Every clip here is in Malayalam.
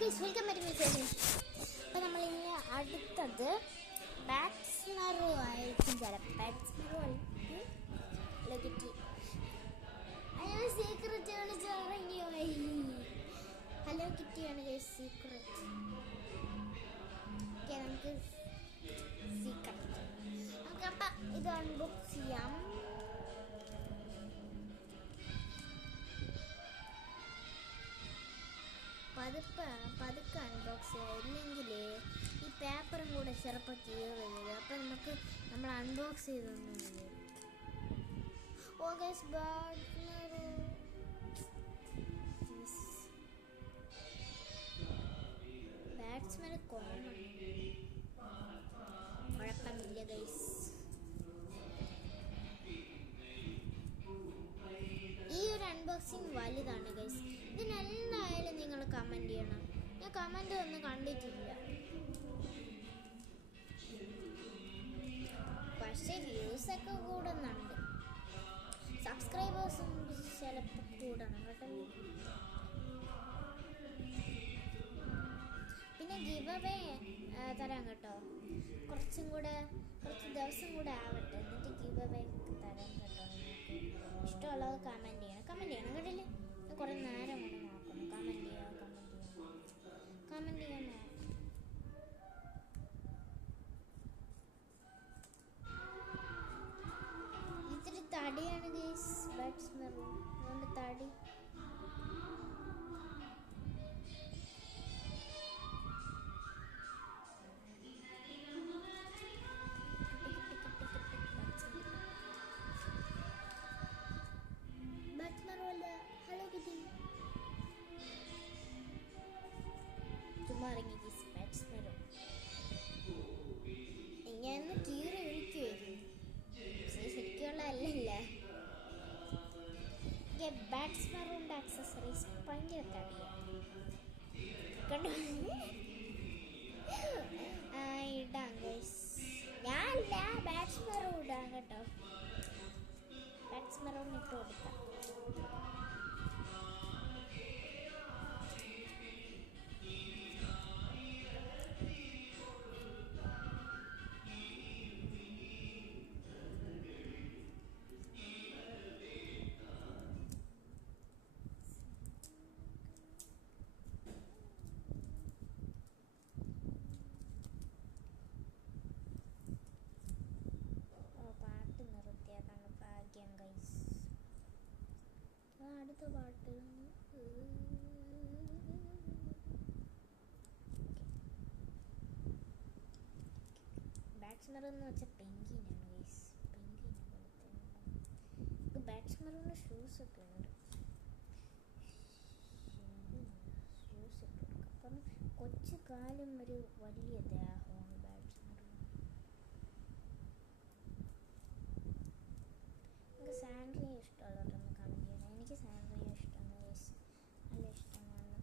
Guys welcome back to my channel. അപ്പോൾ നമ്മൾ ഇനി അടുത്തത് ബാറ്റ്സ്മറോ ആയിരിക്കും. ബാറ്റ്സ്മറോ കിട്ടി. അയ്യോ സീക്രറ്റ് കളിച്ച് ഇറങ്ങിയോയി. ഹലോ കിട്ടിയാണ് ഗൈസ് സീക്രറ്റ്. ഓക്കെ നമുക്ക് സീക്രറ്റ് നമുക്കപ്പം ഇത് അൺബോക്സ് ചെയ്യാം. പതുക്കെ അൺബോക്സ് ചെയ്യുക, ഇല്ലെങ്കിൽ ഈ പേപ്പറും കൂടെ ചിലപ്പോൾ കീറുകയില്ല. അപ്പം നമ്മൾ അൺബോക്സ് ചെയ്തൊന്നും ഓഗസ്റ്റ് ബാറ്റ്സ്മാൻ കോമൺ കുഴപ്പമില്ല ഗൈസ്. ഈ ഒരു അൺബോക്സിങ് വലുതാണ് ഗൈസ്. ഇതിനെന്തായാലും നിങ്ങൾ കമൻറ്റ് ചെയ്യണം. ഞാൻ കമൻറ്റ് ഒന്നും കണ്ടിട്ടില്ല, പക്ഷേ വ്യൂസൊക്കെ കൂടുന്നുണ്ട്, സബ്സ്ക്രൈബേഴ്സും ചിലപ്പോൾ കൂടണം കേട്ടോ. പിന്നെ ഗിവ് അവേ തരാം കേട്ടോ. കുറച്ച് ദിവസം കൂടെ ആവട്ടെ, എന്നിട്ട് ഗിവ് അവേ തരാം കേട്ടോ. നിങ്ങൾക്ക് ഇഷ്ടമുള്ളത് കമൻറ്റ് ചെയ്യണം കേട്ടില്ലേ. കുറേ നേരം കൊണ്ട് നോക്കണം. കമൻറ്റ് ചെയ്യാൻ ഇത്തിരി തടിയാണ് ഗൈസ് ബാറ്റ്സ്മാൻ. അതുകൊണ്ട് തടി ഇറങ്ങി ബാറ്റ്സ്മാനോ ഇങ്ങനെ കീറി ഒഴിക്കുമായിരുന്നു. ശരിക്കുള്ള അല്ലല്ല. ബാറ്റ്സ്മാനുണ്ട് ആക്സസറീസ് ഭയങ്കര തടിയാണ് കണ്ടോ. ഇടാം ഗൈസ്. ഞാനല്ല ബാറ്റ്സ്മാനോ ഇടാം കേട്ടോ. ബാറ്റ്സ്മാനോ ഇട്ട് കൊടുക്കാം. അടുത്ത പാട്ട് ബാറ്റ്സ്മാൻ എന്ന് വെച്ചാൽ പെൻഗ്വിനാണ് ഗൈസ്. പെൻഗ്വിനെ പോലത്തെ ബാറ്റ്സ്മാനുള്ള ഷൂസ് ഒക്കെ ഉണ്ട്. ഷൂസ് ഇട്ട് കൊടുക്കാം. അപ്പം കൊച്ചു കാലും ഒരു വലിയ ദേഹമാണ് ബാറ്റ്സ്മാൻ. നിങ്ങൾക്ക് സാൻഡ്രി ഇഷ്ടമുള്ളവരൊന്ന് കമൻറ്റ് ചെയ്യണം. എനിക്ക് സാൻഡ്രി ഇഷ്ടമാണ് ഗൈസ്, നല്ല ഇഷ്ടമാണ്.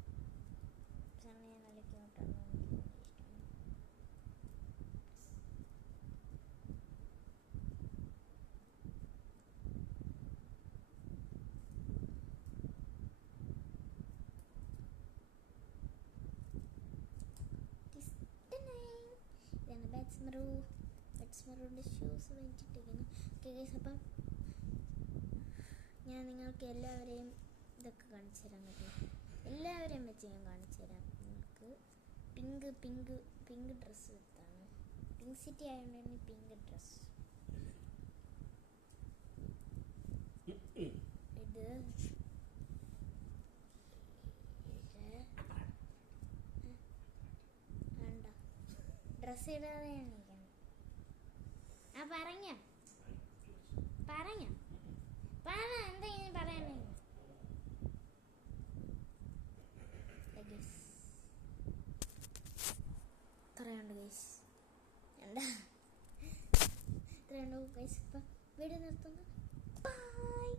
സാൻഡ്രി നല്ല ക്യൂട്ടാണ്, എനിക്ക് നല്ല ഇഷ്ടമാണ്. ഇതാണ് ബാറ്റ്സ്മാനോൻ്റെ ഷൂസ് വെച്ചിട്ടിരിക്കുന്നു. ഓക്കെ ഗൈസ്, അപ്പം ഞാൻ നിങ്ങൾക്ക് എല്ലാവരെയും ഇതൊക്കെ കാണിച്ചു തരാൻ കേട്ടോ. എല്ലാവരെയും വെച്ച് ഞാൻ കാണിച്ചു തരാം. നിങ്ങൾക്ക് പിങ്ക് ഡ്രസ്സ് എടുത്താണ്. പിങ്ക് സിറ്റി ആയതുകൊണ്ട് തന്നെ പിങ്ക് ഡ്രസ്സ്. ഇത് വേണ്ട, ഡ്രസ്സ് ഇടാതെയാണ് ഇരിക്കുന്നത്. പറഞ്ഞ എന്താ ഇനി പറയാനേ. ഇത്രയുണ്ട് ഗൈസ്. ഇത്രയുണ്ട് ഗൈസ്. ഇപ്പം വീഡിയോ നിർത്തുന്നു. ബൈ.